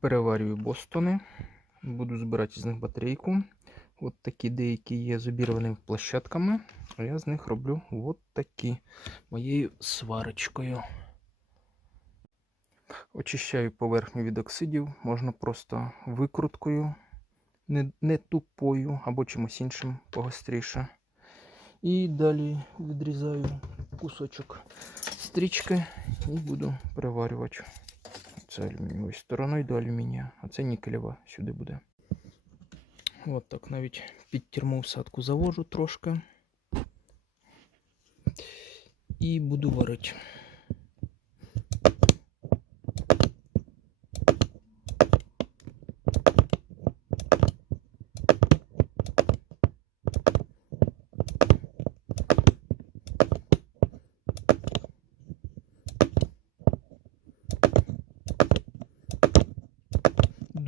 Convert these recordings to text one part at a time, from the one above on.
переварюю бостони. Буду збирати з них батарейку. От такі деякі є з обірваними площадками. А я з них роблю от такі моєю сварочкою. Очищаю поверхню від оксидів, можна просто викруткою, не, не тупою або чимось іншим погостріше. І далі відрізаю кусочок стрічки і буду переварювати. Це алюмінієвою стороною до алюмінія, а це нікелева сюди буде. От так навіть під термоусадку завожу трошки. І буду варити.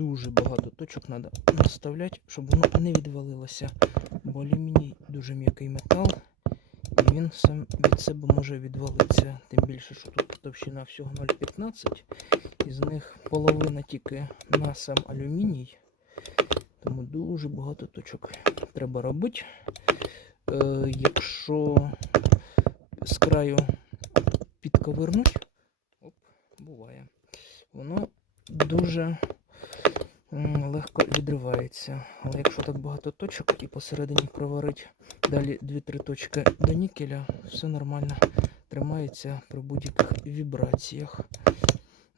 Дуже багато точок треба наставляти, щоб воно не відвалилося. Бо алюміній дуже м'який метал, і він сам від себе може відвалитися. Тим більше, що тут товщина всього 0,15, із них половина тільки на сам алюміній. Тому дуже багато точок треба робити. Е, якщо з краю підковирнуть, оп, буває. Воно дуже легко відривається. Але якщо так багато точок і посередині проварить далі 2-3 точки до нікеля, все нормально тримається при будь-яких вібраціях.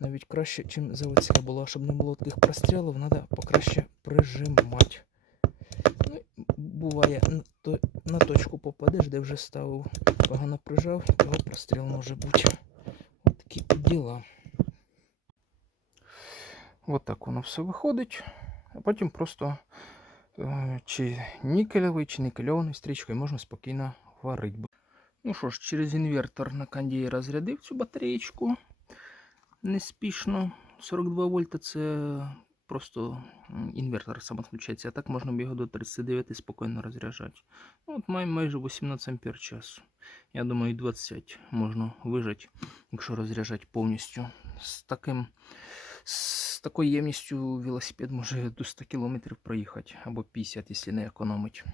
Навіть краще, чим заводська була, щоб не було таких прострілів, треба покраще прижимати. Ну, буває, на, точку попадеш, де вже ставив, погано прижав, того простріл може бути. Такі діла. От так воно все виходить. А потім просто е, чи нікелевий, чи нікельований стрічкою можна спокійно варити. Ну що ж, через інвертор на кондії розрядив цю батареєчку. Неспішно. 42 вольта це просто інвертор сам відключається. А так можна б його до 39 спокійно розряджати. Ну, От маємо майже 18 ампер часу. Я думаю, і 20 можна вижати, якщо розряджати повністю. З таким з такою ємністю велосипед може до 100 км проїхати або 50, якщо не економить.